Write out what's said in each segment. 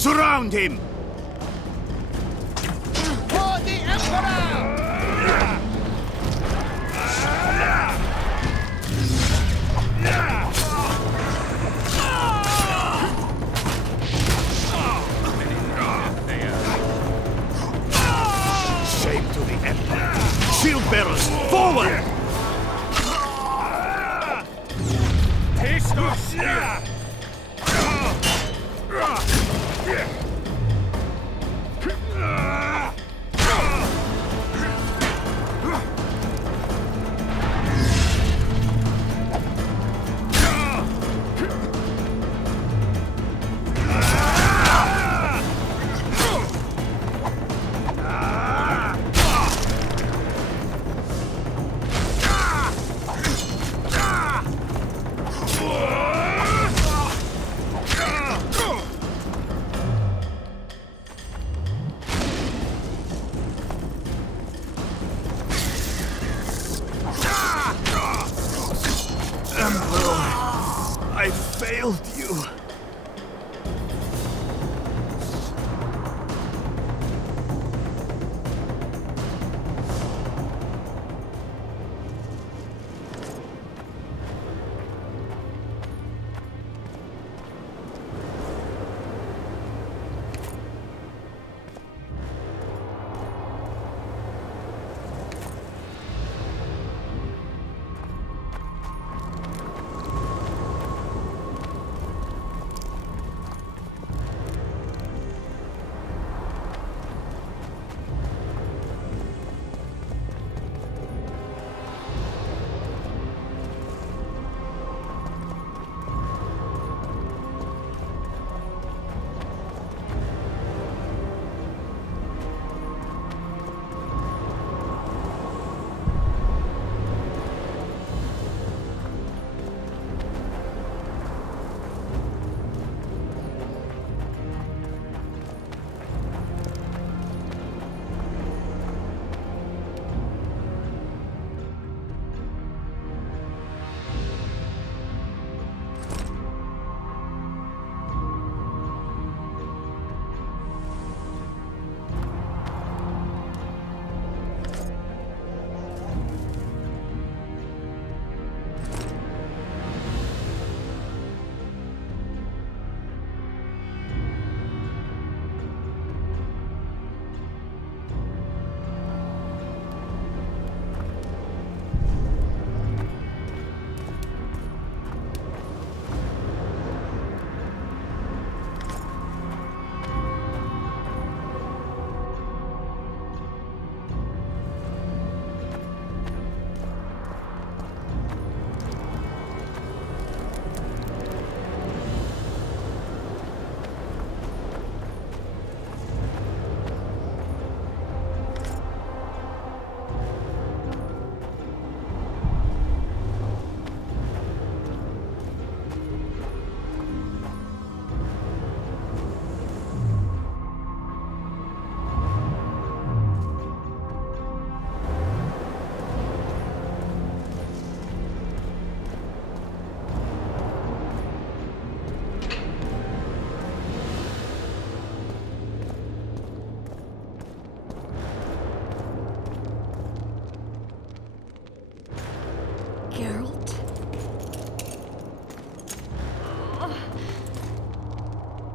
Surround him! For the Emperor! Shame to the Emperor! Shield bearers, forward! Taste of steel! I failed you.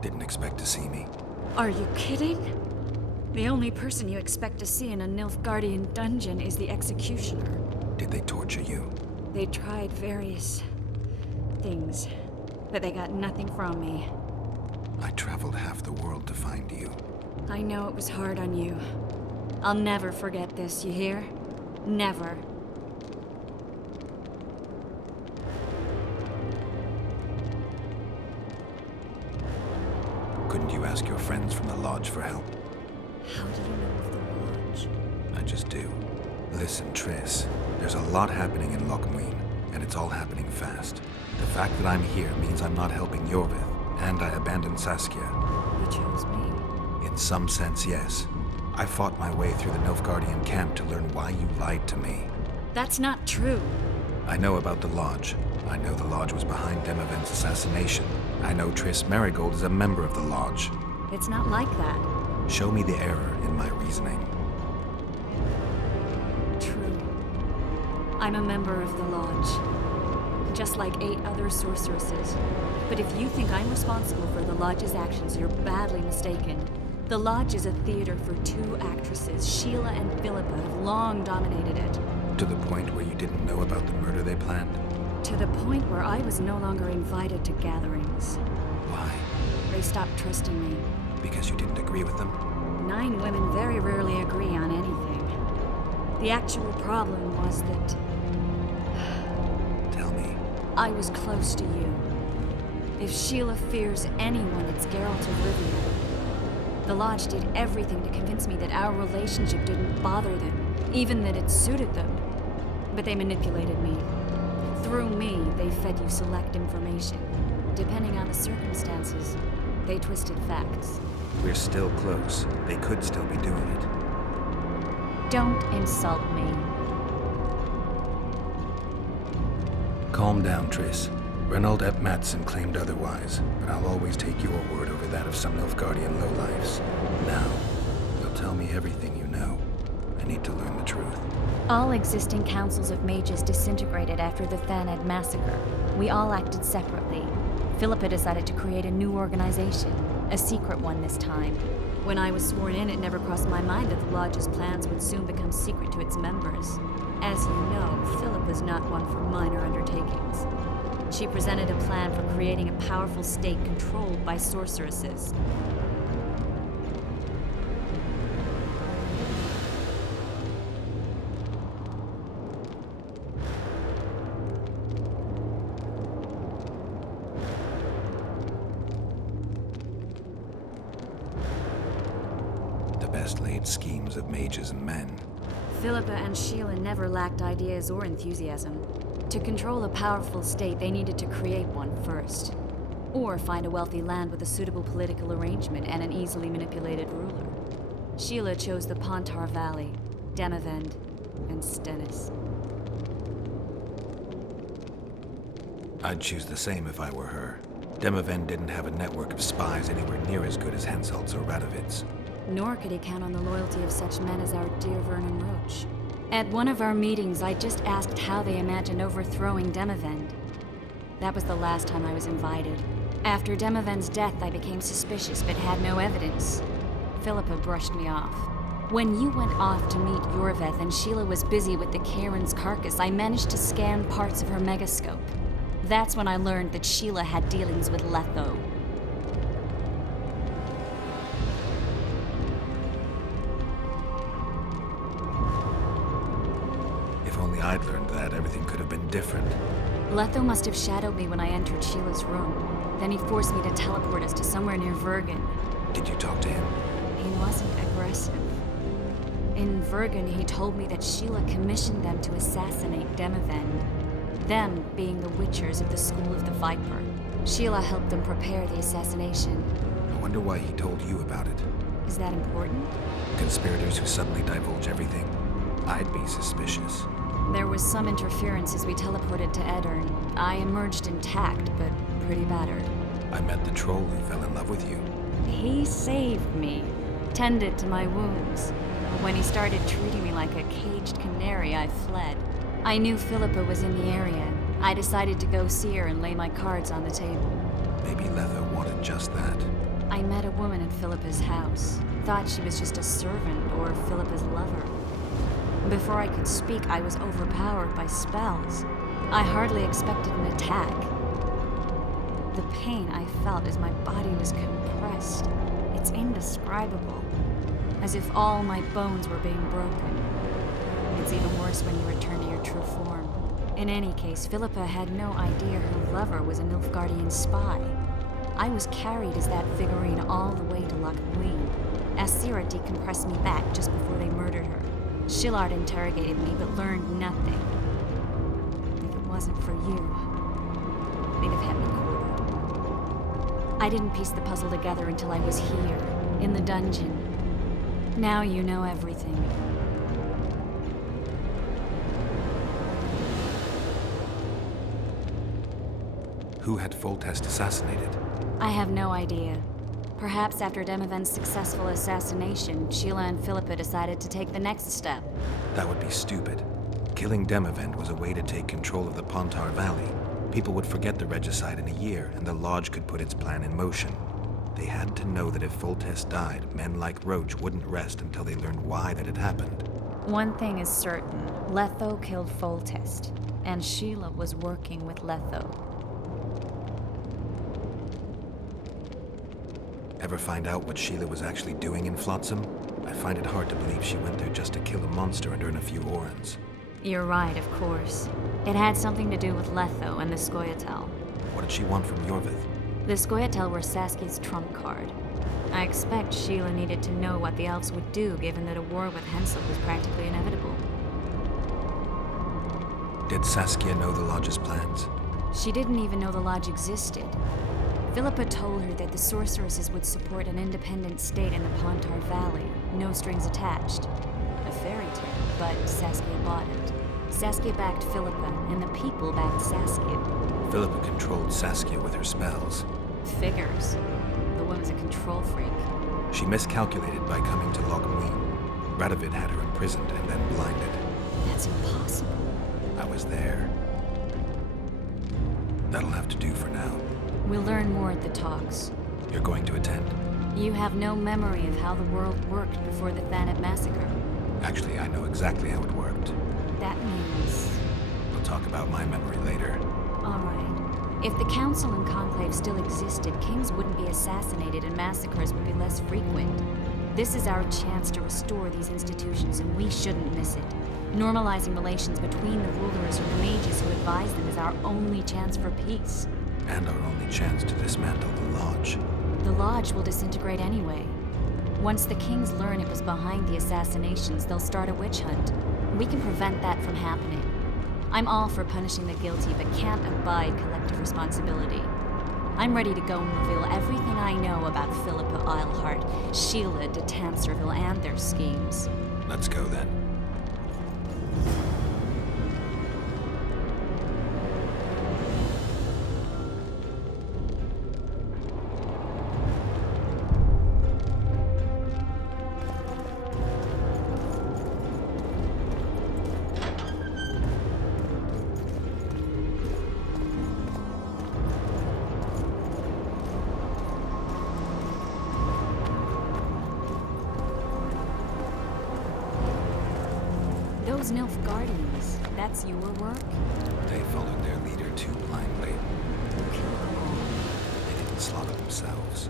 Didn't expect to see me. Are you kidding? The only person you expect to see in a Nilfgaardian dungeon is the executioner. Did they torture you? They tried various things, but they got nothing from me. I traveled half the world to find you. I know it was hard on you. I'll never forget this, you hear? Never. Couldn't you ask your friends from the Lodge for help? How do you know of the Lodge? I just do. Listen, Triss, there's a lot happening in Lochmuin, and it's all happening fast. The fact that I'm here means I'm not helping Iorveth, and I abandoned Saskia. You chose me. In some sense, yes. I fought my way through the Nilfgaardian camp to learn why you lied to me. That's not true. I know about the Lodge. I know the Lodge was behind Demavend's assassination. I know Triss Marigold is a member of the Lodge. It's not like that. Show me the error in my reasoning. True. I'm a member of the Lodge, just like 8 other sorceresses. But if you think I'm responsible for the Lodge's actions, you're badly mistaken. The Lodge is a theater for 2 actresses. Sheila and Philippa have long dominated it. To the point where you didn't know about the murder they planned? To the point where I was no longer invited to gatherings. Why? They stopped trusting me. Because you didn't agree with them? 9 women very rarely agree on anything. The actual problem was that Tell me. I was close to you. If Sheila fears anyone, it's Geralt of Rivia. The Lodge did everything to convince me that our relationship didn't bother them, even that it suited them. But they manipulated me. Through me, they fed you select information. Depending on the circumstances, they twisted facts. We're still close. They could still be doing it. Don't insult me. Calm down, Triss. Reynold Ep Matson claimed otherwise, but I'll always take your word over that of some Nilfgaardian lowlifes. Now, you'll tell me everything you know. I need to learn the truth. All existing councils of mages disintegrated after the Thaned massacre. We all acted separately. Philippa decided to create a new organization, a secret one this time. When I was sworn in, it never crossed my mind that the Lodge's plans would soon become secret to its members. As you know, Philippa's not one for minor undertakings. She presented a plan for creating a powerful state controlled by sorceresses. The best laid schemes of mages and men. Philippa and Sheila never lacked ideas or enthusiasm. To control a powerful state, they needed to create one first. Or find a wealthy land with a suitable political arrangement and an easily manipulated ruler. Sheila chose the Pontar Valley, Demavend, and Stennis. I'd choose the same if I were her. Demavend didn't have a network of spies anywhere near as good as Henselt's or Radovid's. Nor could he count on the loyalty of such men as our dear Vernon Roach. At one of our meetings, I just asked how they imagined overthrowing Demavend. That was the last time I was invited. After Demavend's death, I became suspicious but had no evidence. Philippa brushed me off. When you went off to meet Iorveth and Sheila was busy with the Karen's carcass, I managed to scan parts of her megascope. That's when I learned that Sheila had dealings with Letho. If only I'd learned that, everything could have been different. Letho must have shadowed me when I entered Sheila's room. Then he forced me to teleport us to somewhere near Vergen. Did you talk to him? He wasn't aggressive. In Vergen, he told me that Sheila commissioned them to assassinate Demavend. Them being the Witchers of the School of the Viper. Sheila helped them prepare the assassination. I wonder why he told you about it. Is that important? Conspirators who suddenly divulge everything? I'd be suspicious. There was some interference as we teleported to Edirn. I emerged intact, but pretty battered. I met the troll who fell in love with you. He saved me, tended to my wounds. But when he started treating me like a caged canary, I fled. I knew Philippa was in the area. I decided to go see her and lay my cards on the table. Maybe Letho wanted just that. I met a woman at Philippa's house. Thought she was just a servant or Philippa's lover. Before I could speak, I was overpowered by spells. I hardly expected an attack. The pain I felt as my body was compressed. It's indescribable. As if all my bones were being broken. It's even worse when you return to your true form. In any case, Philippa had no idea her lover was a Nilfgaardian spy. I was carried as that figurine all the way to Lochmuin. Asira decompressed me back just before they murdered her. Shillard interrogated me, but learned nothing. If it wasn't for you, they'd have had me quartered. I didn't piece the puzzle together until I was here, in the dungeon. Now you know everything. Who had Foltest assassinated? I have no idea. Perhaps after Demavend's successful assassination, Sheila and Philippa decided to take the next step. That would be stupid. Killing Demavend was a way to take control of the Pontar Valley. People would forget the regicide in a year, and the Lodge could put its plan in motion. They had to know that if Foltest died, men like Roach wouldn't rest until they learned why that had happened. One thing is certain. Letho killed Foltest, and Sheila was working with Letho. Ever find out what Sheila was actually doing in Flotsam? I find it hard to believe she went there just to kill a monster and earn a few orans. You're right, of course. It had something to do with Letho and the Scoia'tael. What did she want from Iorveth? The Scoia'tael were Saskia's trump card. I expect Sheila needed to know what the elves would do, given that a war with Henselt was practically inevitable. Did Saskia know the Lodge's plans? She didn't even know the Lodge existed. Philippa told her that the sorceresses would support an independent state in the Pontar Valley, no strings attached. A fairy tale, but Saskia bought it. Saskia backed Philippa, and the people backed Saskia. Philippa controlled Saskia with her spells. Figures. The woman's a control freak. She miscalculated by coming to Loch Muin. Radovid had her imprisoned and then blinded. That's impossible. I was there. That'll have to do for now. We'll learn more at the talks. You're going to attend? You have no memory of how the world worked before the Thanet massacre. Actually, I know exactly how it worked. That means... We'll talk about my memory later. All right. If the Council and Conclave still existed, kings wouldn't be assassinated and massacres would be less frequent. This is our chance to restore these institutions, and we shouldn't miss it. Normalizing relations between the rulers or the mages who advise them is our only chance for peace. And our only chance to dismantle the Lodge. The Lodge will disintegrate anyway. Once the kings learn it was behind the assassinations, they'll start a witch hunt. We can prevent that from happening. I'm all for punishing the guilty, but can't abide collective responsibility. I'm ready to go and reveal everything I know about Philippa Eilhart, Sheila de Tanserville, and their schemes. Let's go then. Those Nilfgaardians, that's your work? They followed their leader too blindly. They didn't slaughter themselves.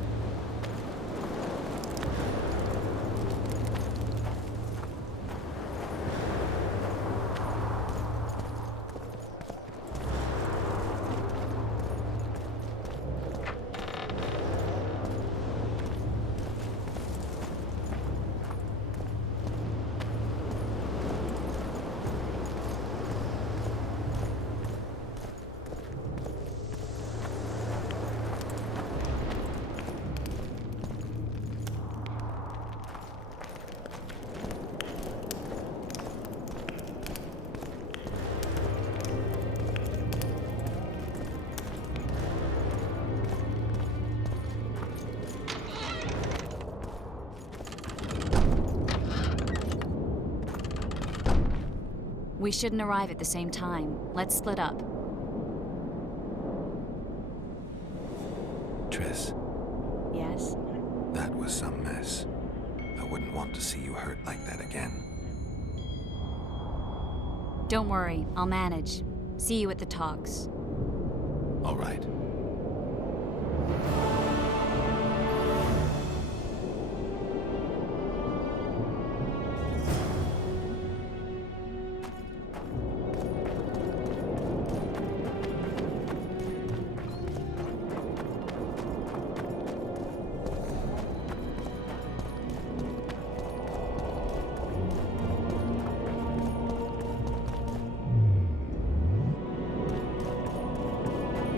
We shouldn't arrive at the same time. Let's split up. Triss, Yes? that was some mess. I wouldn't want to see you hurt like that again. Don't worry, I'll manage. See you at the talks. All right.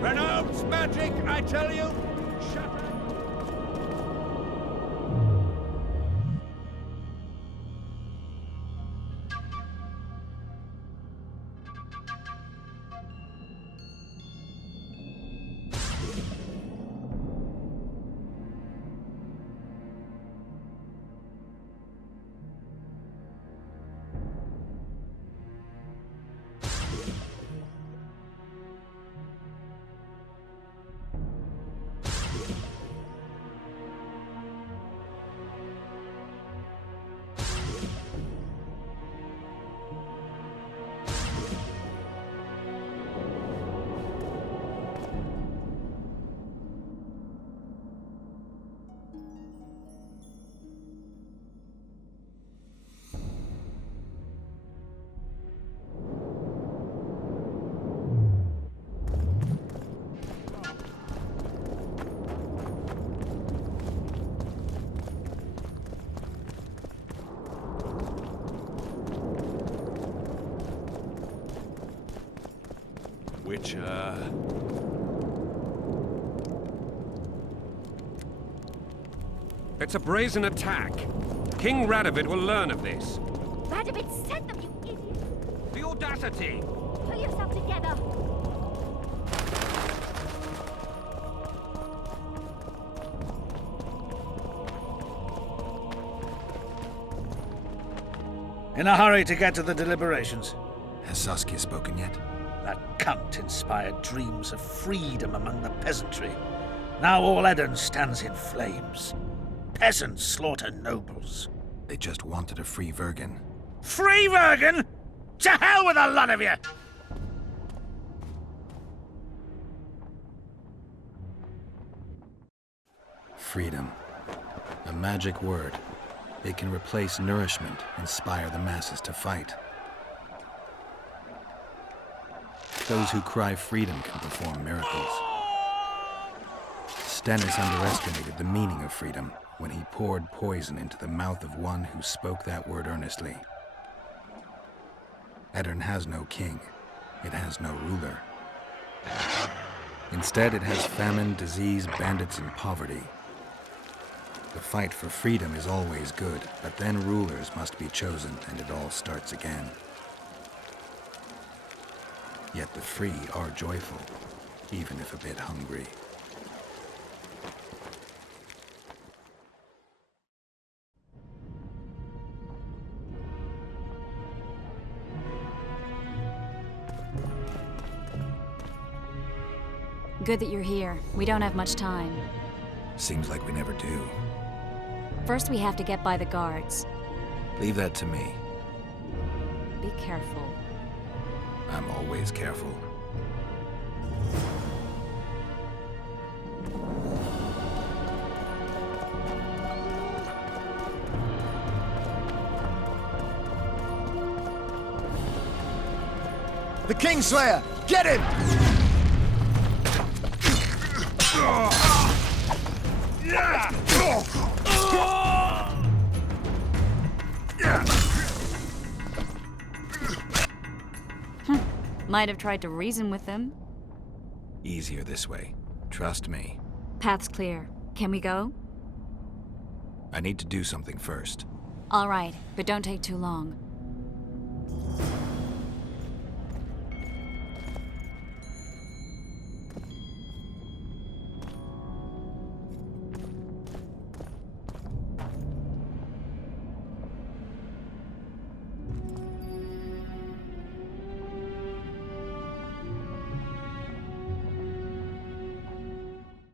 Renounce magic, I tell you! Shut up! Witcher. It's a brazen attack. King Radovid will learn of this. Radovid sent them, you idiot! The audacity! Pull yourself together! In a hurry to get to the deliberations. Has Saskia spoken yet? That cunt inspired dreams of freedom among the peasantry. Now all Edirne stands in flames. Peasants slaughter nobles. They just wanted a free Vergen. Free Vergen? To hell with the lot of you! Freedom. A magic word. It can replace nourishment, inspire the masses to fight. Those who cry freedom can perform miracles. Stennis underestimated the meaning of freedom when he poured poison into the mouth of one who spoke that word earnestly. Edirne has no king. It has no ruler. Instead, it has famine, disease, bandits, and poverty. The fight for freedom is always good, but then rulers must be chosen, and it all starts again. Yet the free are joyful, even if a bit hungry. Good that you're here. We don't have much time. Seems like we never do. First, we have to get by the guards. Leave that to me. Be careful. I'm always careful. The Kingslayer! Get him! Might have tried to reason with them. Easier this way. Trust me. Path's clear. Can we go? I need to do something first. All right, but don't take too long.